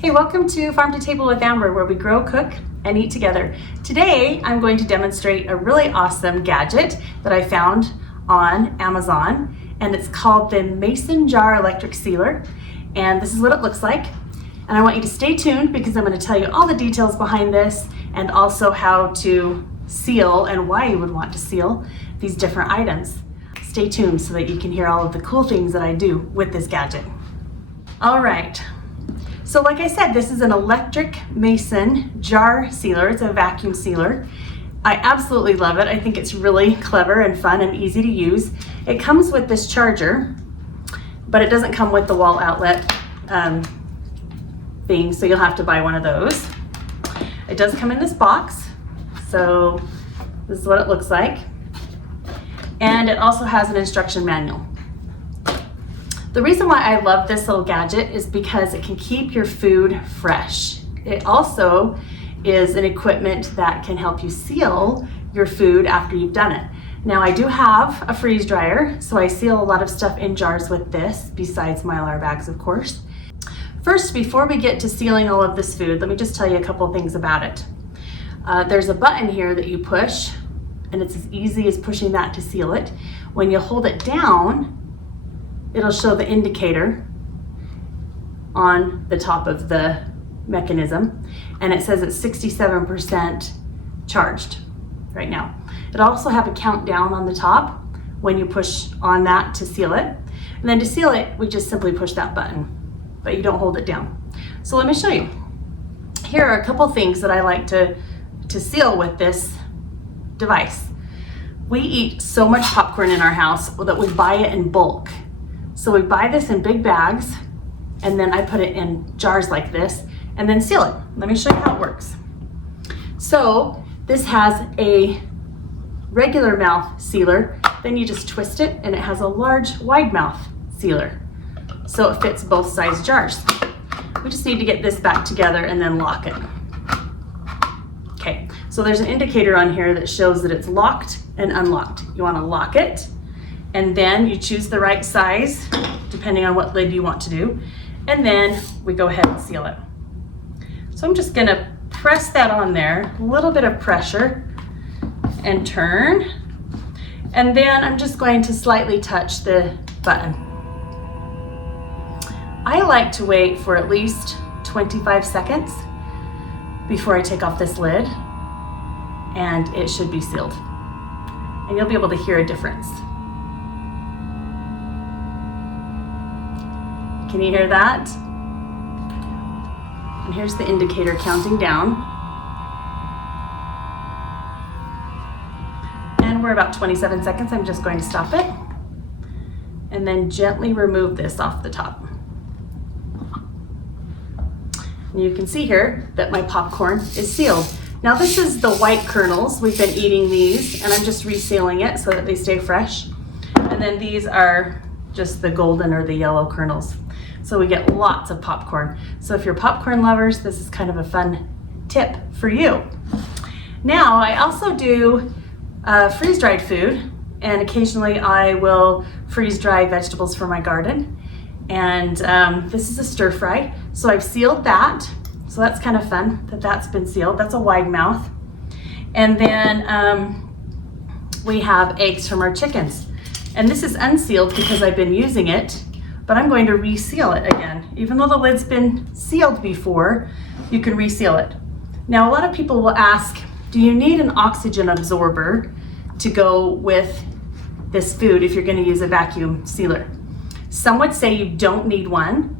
Hey, welcome to Farm to Table with Amber, where we grow, cook, and eat together. Today, I'm going to demonstrate a really awesome gadget that I found on Amazon, and it's called the Mason Jar Electric Sealer, and this is what it looks like. And I want you to stay tuned because I'm going to tell you all the details behind this and also how to seal and why you would want to seal these different items. Stay tuned so that you can hear all of the cool things that I do with this gadget. All right. So like I said, this is an electric Mason jar sealer. It's a vacuum sealer. I absolutely love it. I think it's really clever and fun and easy to use. It comes with this charger, but it doesn't come with the wall outlet thing, so you'll have to buy one of those. It does come in this box, so this is what it looks like. And it also has an instruction manual. The reason why I love this little gadget is because it can keep your food fresh. It also is an equipment that can help you seal your food after you've done it. Now I do have a freeze dryer, so I seal a lot of stuff in jars with this, besides Mylar bags, of course. First, before we get to sealing all of this food, let me just tell you a couple things about it. There's a button here that you push, and it's as easy as pushing that to seal it. When you hold it down, it'll show the indicator on the top of the mechanism, and it says it's 67% charged right now. It'll also have a countdown on the top when you push on that to seal it. And then to seal it, we just simply push that button, but you don't hold it down. So let me show you. Here are a couple things that I like to seal with this device. We eat so much popcorn in our house that we buy it in bulk. So we buy this in big bags, and then I put it in jars like this and then seal it. Let me show you how it works. So this has a regular mouth sealer, then you just twist it and it has a large wide mouth sealer. So it fits both size jars. We just need to get this back together and then lock it. Okay, so there's an indicator on here that shows that it's locked and unlocked. You want to lock it, and then you choose the right size depending on what lid you want to do, and then we go ahead and seal it. So I'm just gonna press that on there, a little bit of pressure, and turn, and then I'm just going to slightly touch the button. I like to wait for at least 25 seconds before I take off this lid, and it should be sealed. And you'll be able to hear a difference. Can you hear that? And here's the indicator counting down. And we're about 27 seconds. I'm just going to stop it and then gently remove this off the top. And you can see here that my popcorn is sealed. Now this is the white kernels. We've been eating these, and I'm just resealing it so that they stay fresh. And then these are just the golden or the yellow kernels. So we get lots of popcorn. So if you're popcorn lovers, this is kind of a fun tip for you. Now I also do freeze-dried food, and occasionally I will freeze-dry vegetables for my garden. And this is a stir fry. So I've sealed that. So that's kind of fun that that's been sealed. That's a wide mouth. And then we have eggs from our chickens. And this is unsealed because I've been using it, but I'm going to reseal it again. Even though the lid's been sealed before, you can reseal it. Now, a lot of people will ask, do you need an oxygen absorber to go with this food if you're gonna use a vacuum sealer? Some would say you don't need one,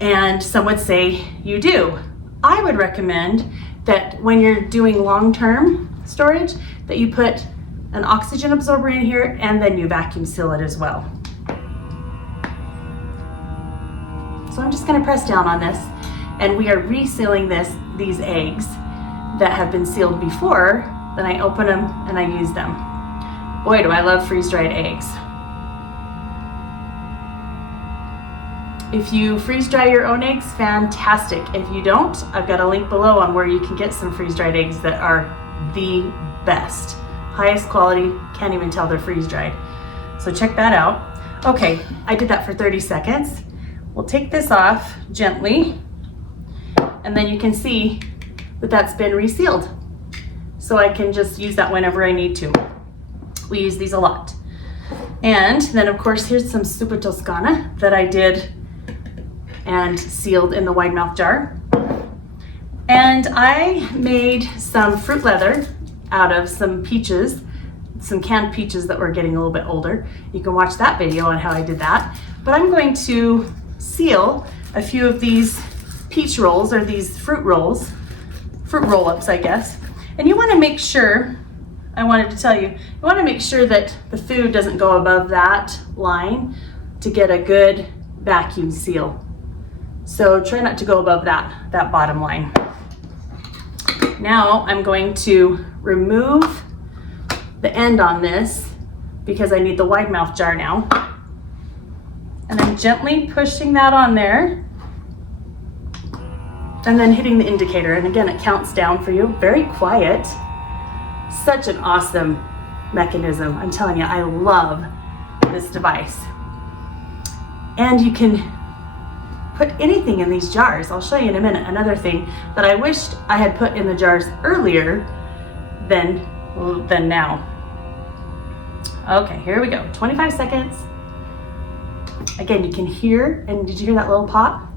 and some would say you do. I would recommend that when you're doing long-term storage, that you put an oxygen absorber in here and then you vacuum seal it as well. So I'm just gonna press down on this, and we are resealing these eggs that have been sealed before. Then I open them and I use them. Boy, do I love freeze-dried eggs. If you freeze-dry your own eggs, fantastic. If you don't, I've got a link below on where you can get some freeze-dried eggs that are the best. Highest quality, can't even tell they're freeze-dried. So check that out. Okay, I did that for 30 seconds. We'll take this off gently and then you can see that that's been resealed. So I can just use that whenever I need to. We use these a lot. And then of course, here's some Zuppa Toscana that I did and sealed in the wide mouth jar. And I made some fruit leather out of some peaches, some canned peaches that were getting a little bit older. You can watch that video on how I did that. But I'm going to seal a few of these peach rolls, or these fruit roll-ups, I guess. And you want to make sure, I wanted to tell you, you want to make sure that the food doesn't go above that line to get a good vacuum seal. So try not to go above that bottom line. Now I'm going to remove the end on this because I need the wide mouth jar now. And I'm gently pushing that on there and then hitting the indicator. And again, it counts down for you. Very quiet. Such an awesome mechanism. I'm telling you, I love this device. And you can put anything in these jars. I'll show you in a minute. Another thing that I wished I had put in the jars earlier than now. Okay, here we go. 25 seconds. Again, you can hear, and did you hear that little pop?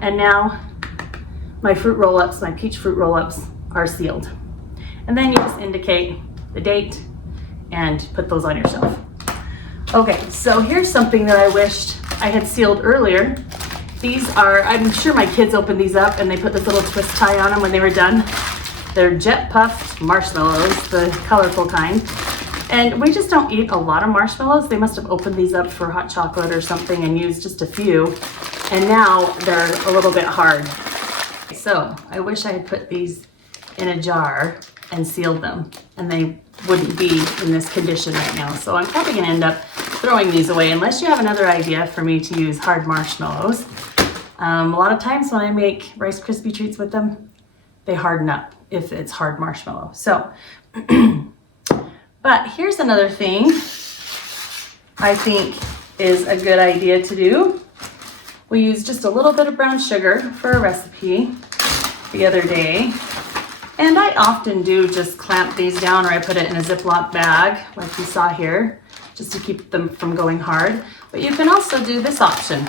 And now my fruit roll-ups, my peach fruit roll-ups are sealed. And then you just indicate the date and put those on your shelf. Okay, so here's something that I wished I had sealed earlier. These are, I'm sure my kids opened these up and they put this little twist tie on them when they were done. They're jet puffed marshmallows, the colorful kind. And we just don't eat a lot of marshmallows. They must have opened these up for hot chocolate or something and used just a few. And now they're a little bit hard. So I wish I had put these in a jar and sealed them, and they wouldn't be in this condition right now. So I'm probably gonna end up throwing these away unless you have another idea for me to use hard marshmallows. A lot of times when I make Rice Krispie treats with them, they harden up if it's hard marshmallow. So, but here's another thing I think is a good idea to do. We used just a little bit of brown sugar for a recipe the other day. And I often do just clamp these down, or I put it in a Ziploc bag like you saw here, just to keep them from going hard. But you can also do this option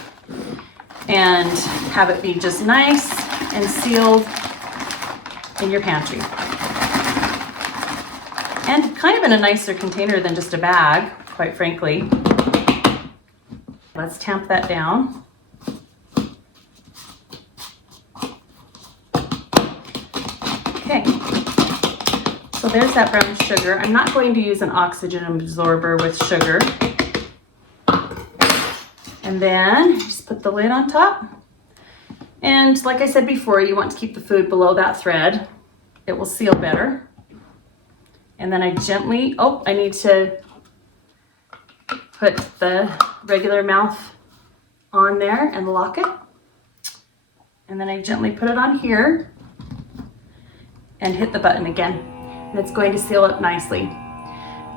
and have it be just nice and sealed in your pantry. And kind of in a nicer container than just a bag, quite frankly. Let's tamp that down. Okay, so there's that brown sugar. I'm not going to use an oxygen absorber with sugar. And then just put the lid on top. And like I said before, you want to keep the food below that thread. It will seal better. And then I gently, I need to put the regular mouth on there and lock it. And then I gently put it on here and hit the button again. And it's going to seal up nicely.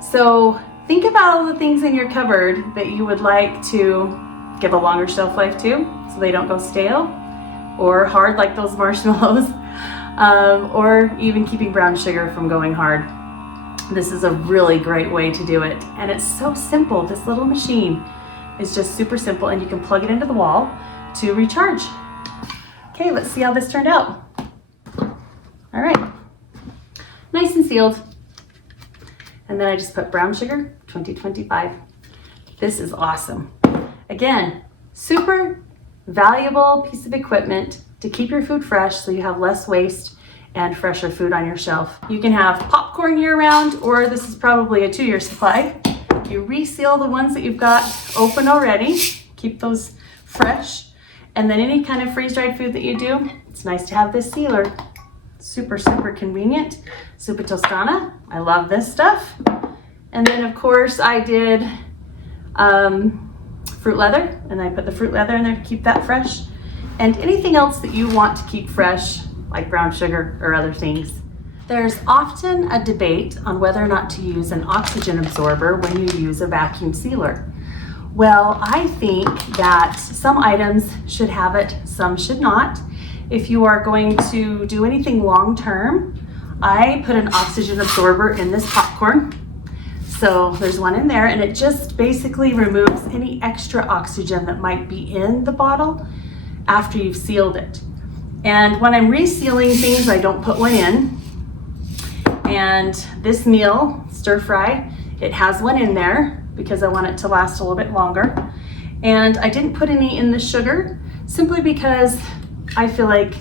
So think about all the things in your cupboard that you would like to give a longer shelf life to, so they don't go stale or hard like those marshmallows, or even keeping brown sugar from going hard. This is a really great way to do it. And it's so simple. This little machine is just super simple, and you can plug it into the wall to recharge. Okay, let's see how this turned out. All right, nice and sealed. And then I just put brown sugar, 2025. This is awesome. Again, super valuable piece of equipment to keep your food fresh so you have less waste and fresher food on your shelf. You can have popcorn year round, or this is probably a 2-year supply. You reseal the ones that you've got open already, keep those fresh. And then any kind of freeze-dried food that you do, it's nice to have this sealer. Super, super convenient. Zuppa Toscana, I love this stuff. And then of course I did fruit leather, and I put the fruit leather in there to keep that fresh. And anything else that you want to keep fresh, like brown sugar or other things. There's often a debate on whether or not to use an oxygen absorber when you use a vacuum sealer. Well, I think that some items should have it, some should not. if you are going to do anything long-term, I put an oxygen absorber in this popcorn. So there's one in there, and it just basically removes any extra oxygen that might be in the bottle after you've sealed it. And when I'm resealing things, I don't put one in. And this meal, stir fry, it has one in there because I want it to last a little bit longer. And I didn't put any in the sugar simply because I feel like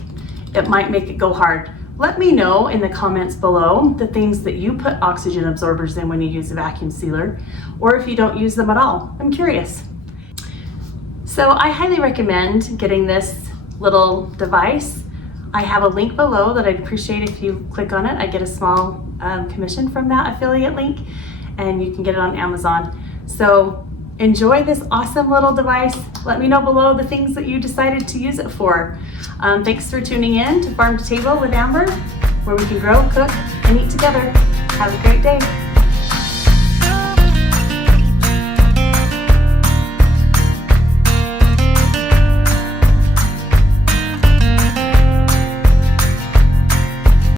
it might make it go hard. Let me know in the comments below the things that you put oxygen absorbers in when you use a vacuum sealer, or if you don't use them at all. I'm curious. So I highly recommend getting this little device. I have a link below that I'd appreciate if you click on it. I get a small commission from that affiliate link, and you can get it on Amazon. So enjoy this awesome little device. Let me know below the things that you decided to use it for. Thanks for tuning in to Farm to Table with Amber, where we can grow, cook, and eat together. Have a great day.